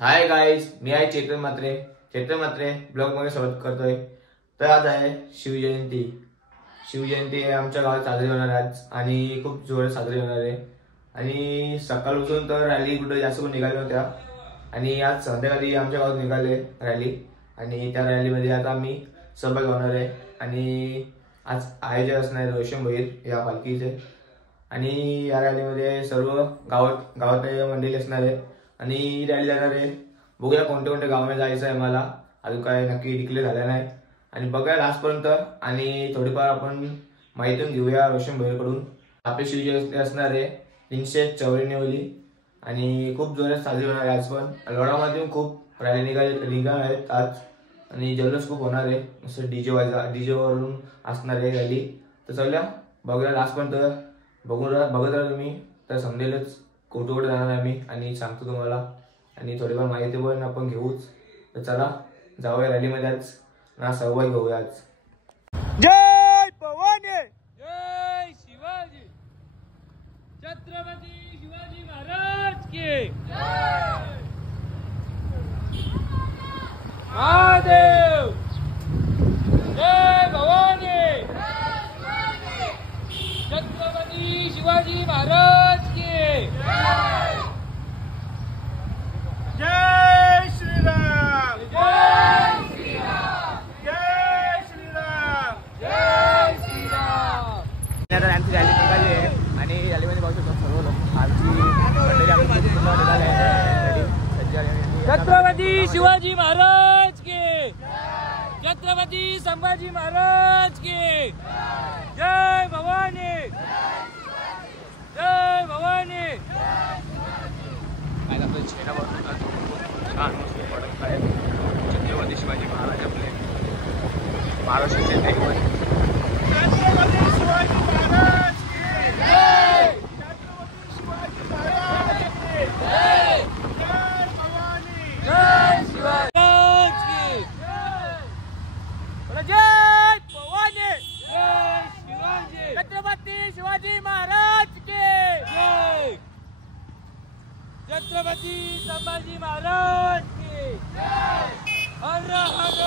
Hi guys, मी आहे चेतन मात्रे blog मध्ये स्वागत करतोय। तर आज आहे शिवजयंती। शिवजयंती आमच्या गावात साजरी होणार आहे आज आणि खूप जोरात साजरी होणार आहे। आणि सकाळपासून तर रॅली कुठे जास्त निघाल्या होत्या आणि आज संध्याकाळी आमच्या गावात निघाले रॅली आणि त्या रॅलीमध्ये आता आम्ही सहभागी होणार आहे। आणि आज आयोजन असणार आहे रोशन भैर या पालखीचे आणि या रॅलीमध्ये सर्व गावातले मंडळी असणार आहे आणि रॅली जाणार आहे। बघूया कोणत्या कोणत्या गावामध्ये जायचं आहे, मला अजून काय नक्की डिक्लेअर झालं नाही आणि बघूया लास्टपर्यंत आणि थोडीफार आपण माहिती घेऊया रोशन भैरकडून। आपली शिवजयंती असणार आहे 394 आणि खूप जोरात साजरी होणार आहे। आज पण लोणामध्ये खूप रॅली निघाल्या आहेत आज आणि जल्लोष खूप होणार आहे। असं डीजे वरून असणार आहे रॅली। तर चला बघूया लास्टपर्यंत बघत राहा तुम्ही, तर समजेलच कुठे कुठे जाणार आहे आम्ही आणि सांगतो तुम्हाला आणि थोडीफार माहिती पण आपण घेऊच। तर चला जाऊया रॅलीमध्ये आज ना सहभागी होऊया आज। जय भवानी, जय शिवाजी, छत्रपती शिवाजी महाराज की जय। महादेव जय भवानी, छत्रपती शिवाजी महाराज की जय। जय श्रीराम, जय श्रीराम, जय श्रीराम, जय श्रीराम। आता आमची रॅली निघाली आहे आणि रॅलीमध्ये बघू शकतो सर्व लोक आमची मंडळी आमची पूर्ण निघाली आहे। छत्रपती शिवाजी महाराज की, छत्रपती संभाजी महाराज की जय भवानी, जय भवानी। काय आपलं छेना बघून छान मस्त पडत आहे। छत्रपती शिवाजी महाराज आपले महाराष्ट्राचे दैवत। छत्रपती शिवाजी महाराज की जय, छत्रपती शिवाजी महाराज की जय, जय भवानी, जय शिवाजी की जय, भवानी जय शिवाजी, छत्रपती शिवाजी महाराज की जय, छत्रपती संभाजी महाराज की जय। हर हर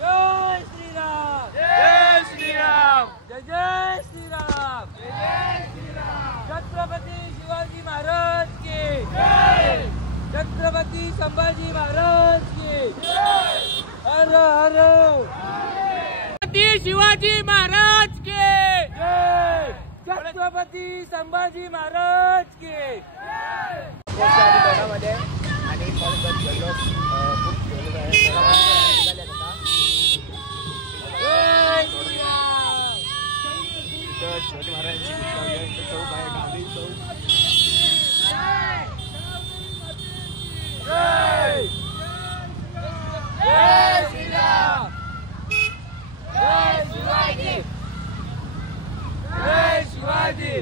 जय श्रीराम, जय श्रीराम, जय जय श्रीराम, जय जय श्रीराम। छत्रपती शिवाजी महाराज की जय, छत्रपती संभाजी महाराज की जय। हर हर छत्रपती शिवाजी महाराज की जय, छत्रपती संभाजी महाराज की जय। आणि खूप जल्लोष आहे। जय श्रीराम, शिवाजी महाराजांची चौक आहे, गांधी चौक। जय जय श्रीराम, जय शिवाजी, जय शिवाजी,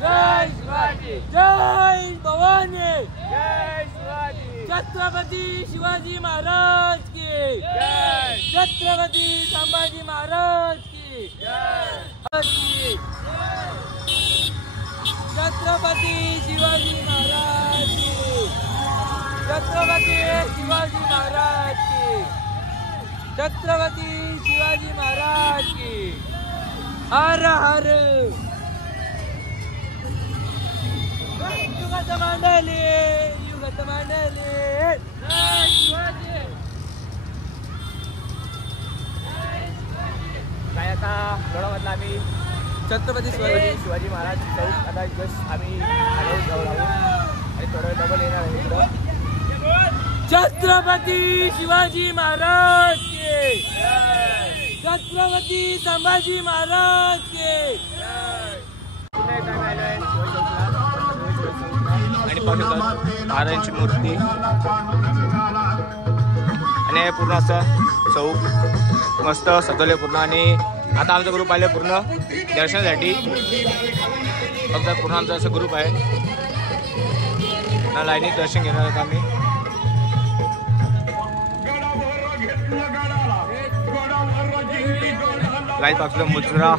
जय शिवाजी, जय भवानी, जय शिवाजी, छत्रपती शिवाजी महाराज की जय, छत्रपती संभाजी महाराज की जय, छत्रपती शिवाजी महाराज की, छत्रपती शिवाजी महाराज की, छत्रपती शिवाजी महाराज की। हर हर युगत मांडली, युगत मांडली, जय शिवाजी। काय आता लोणामधला आम्ही छत्रपती शिवाजी महाराज चौक आता जस्ट आम्ही जाऊ आणि थोडं डबल येणार आहे इकडं। छत्रपती शिवाजी महाराज की जय, छत्रपती संभाजी महाराज की जय। आणि पाहू शकता महाराजांची मूर्ती आणि पूर्ण असं चौक मस्त सजवले पूर्ण। आणि आता आमचा ग्रुप आले पूर्ण दर्शनासाठी, फक्त पूर्ण आमचा असं ग्रुप आहे ना लाईनीत दर्शन घेणार आहोत आम्ही। लाईन पासून मुजरा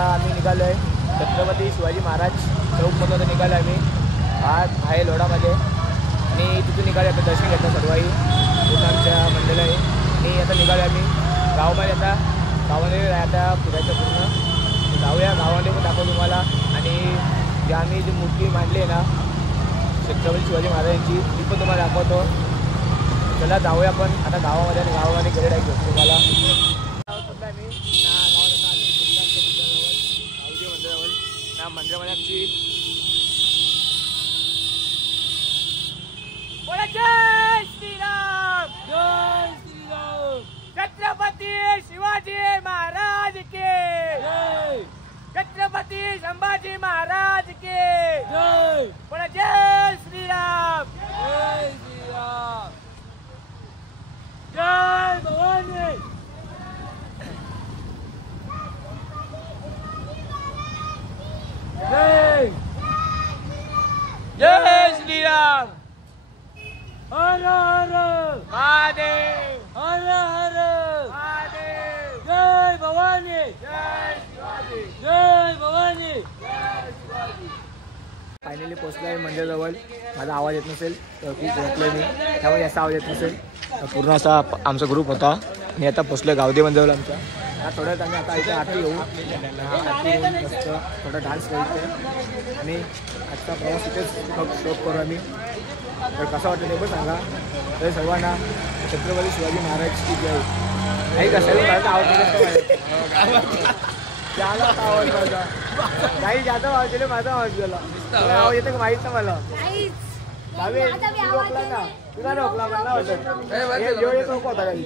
आम्ही निघालोय छत्रपती शिवाजी महाराज चौकमधून निघालो आम्ही आज आहे लोढामध्ये आणि तिथून निघालो आता दर्शन घेतलं सर्वही पूर्ण आमच्या मंडळ आहे आणि आता निघालो आम्ही गावामध्ये आता गावामध्ये आता फिरायचं पूर्ण जाऊया गावामध्ये पण दाखवतो तुम्हाला आणि जे आम्ही जी मूर्ती मांडली आहे ना छत्रपती शिवाजी महाराजांची ती पण तुम्हाला दाखवतो. चला जाऊया पण आता गावामध्ये आणि गावामध्ये गेलेला आहे तुम्हाला मंदिरामध्ये आमची जय श्रीराम जय श्रीराम छत्रपती शिवाजी महाराज के जय छत्रपती संभाजी महाराज के जय बोला जय श्रीराम जय श्रीराम जय भवानी जय जय श्रीराम हर हर महादेव हर हर महादेव जय भवानी जय शिवाजी जय भवानी जय शिवाजी. फायनली पोहोचलो आहे मंदिराजवळ. माझा आवाज येत नसेल तर खूप झोपलोय मी त्यामुळे जास्त आवाज येत नसेल. पूर्ण असा आमचा ग्रुप होता आणि आता पोहोचलो गावदे मंदिराजवळ आमच्या. थोड्याच आम्ही आता इथे आरती येऊ आरती येऊन मस्त थोडा डान्स करायचं आणि आजचा प्रवास इथेच स्टॉप करू आम्ही. तर कसं वाटतं ते पण सांगा. तर सर्वांना छत्रपती शिवाजी महाराजची जय. नाही का सर्व आवाज त्याला आवाज माझा काही जास्त आवाज दिले माझा आवाज गेला आवाज येतो का माहीत ना मला. रोखला ना तुला रोखला मला होता काही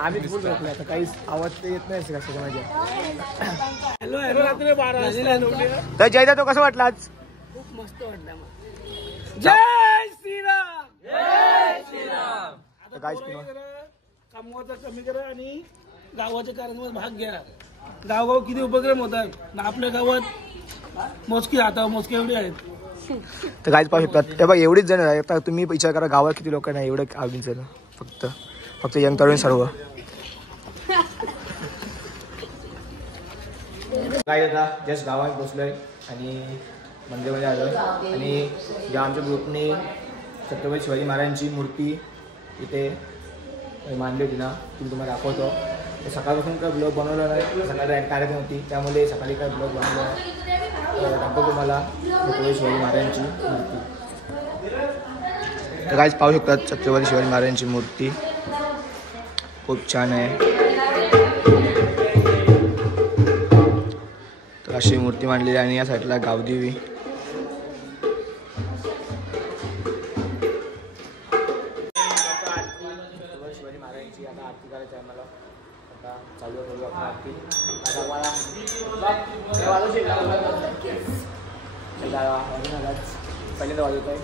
आम्ही फुल रोखलं आता काहीच आवाज ते येत नाही कसं माझ्या. तर जयदा तो कसं वाटला आज. खूप मस्त वाटला. जय श्रीराम जय श्रीराम. काय कामगावचा कमी करा आणि गावाच्या कार्यक्रमात भाग घ्या. गावगाव किती उपक्रम होतात ना आपल्या गावात मोजकी आता मोजके एवढे आहेत. तर काहीच पाहू शकतात ते बघ एवढीच जण आहे. तुम्ही विचार करा गावात किती लोक नाही एवढं आवडीच जण फक्त यंग तरुण सर्व. काय आता जस्ट गावात पोचलोय आणि मंदिरामध्ये आलोय आणि ज्या आमच्या ग्रुपने छत्रपती शिवाजी महाराजांची मूर्ती इथे मांडली होती ना ती तुम्हाला दाखवतो. सकाळपासून काय ब्लॉग बनवला नाही सकाळी कार्यक्रम होती त्यामुळे सकाळी काय ब्लॉग बनवला दाखवतो तुम्हाला छत्रपती शिवाजी महाराजांची मूर्ती. तर काहीच पाहू शकतात छत्रपती शिवाजी महाराजांची मूर्ती खूप छान आहे. तर अशी मूर्ती मांडलेली आणि या साईडला गावदेवी. शिवाजी महाराजांची आता आरती करायची आहे मला. आता चालू करू आपण आरती. पहिल्यांदा वाजवत आहे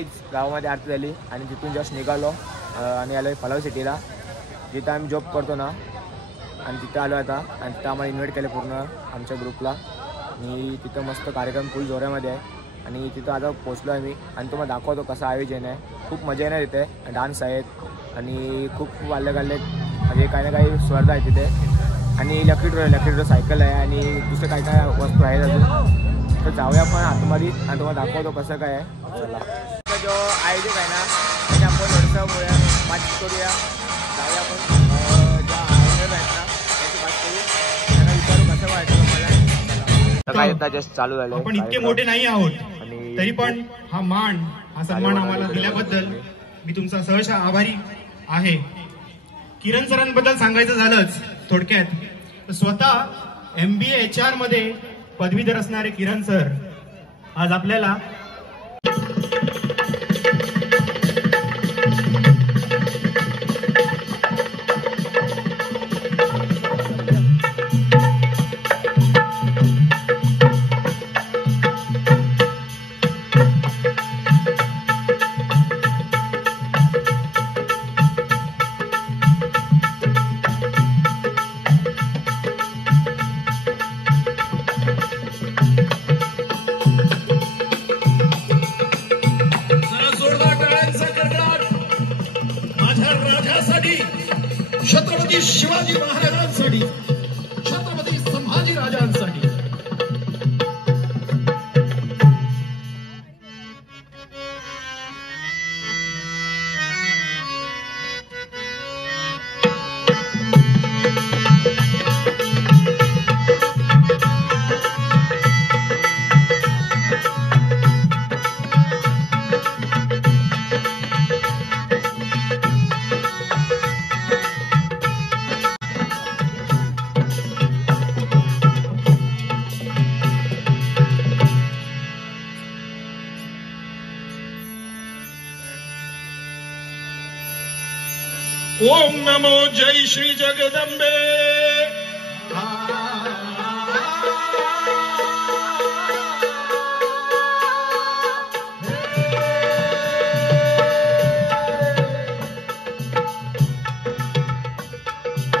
काहीच गावामध्ये आरती झाली आणि तिथून जस्ट निघालो आणि आलो फलाव सिटीला, जिथं आम्ही जॉब करतो ना, आणि तिथं आलो आता. आणि तिथं आम्हाला इन्व्हाइट केलं पूर्ण आमच्या ग्रुपला. आणि तिथं मस्त कार्यक्रम फुल जोऱ्यामध्ये आहे. आणि तिथं आता पोचलो आहे मी आणि तुम्हाला दाखवतो कसं आयोजन आहे. खूप मजा येणार तिथे, डान्स आहेत आणि खूप अलग म्हणजे काही ना काही स्पर्धा आहे तिथे. आणि इलेक्ट्रिक सायकल आहे आणि दुसरं काय काय वस्तू आहेत अजून. तर जाऊया आपण आतमध्ये आणि तुम्हाला दाखवतो कसं काय आहे. चला, जो आयोजक आहे ना त्याने आपण थोडंसं बातचीत करूया. जाऊया आपण ज्या आयोजक आहेत ना त्याची बात करू, त्यांना विचारू कसं वाटतं मला. काय आता जस्ट चालू झालं. आपण इतके मोठे नाही आहोत तरी पण हा मान हा सन्मान आम्हाला दिल्याबद्दल मी तुमचा सहर्ष आभारी आहे. किरण सरांबद्दल सांगायचं झालंच थोडक्यात, तर स्वतः MBA HR मध्ये पदवीधर असणारे किरण सर आज आपल्याला छत्रपती शिवाजी महाराजांसाठी, छत्रपती संभाजी राजांसाठी. ओम नमो जय श्री जगदंबे.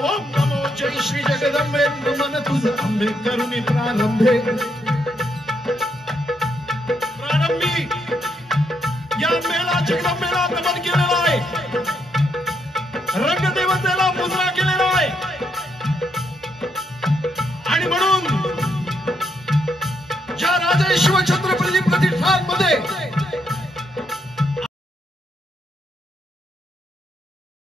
ओम नमो जय श्री जगदंबे. नमन तुझ अंबे करुणी प्रारंभे. प्रारंभी या मेळा जगदंबेला नमन केलेला आहे. रंगदेवतेला मुजरा केलेला आहे आणि म्हणून ज्या राजे शिवछत्रपती प्रतिष्ठानमध्ये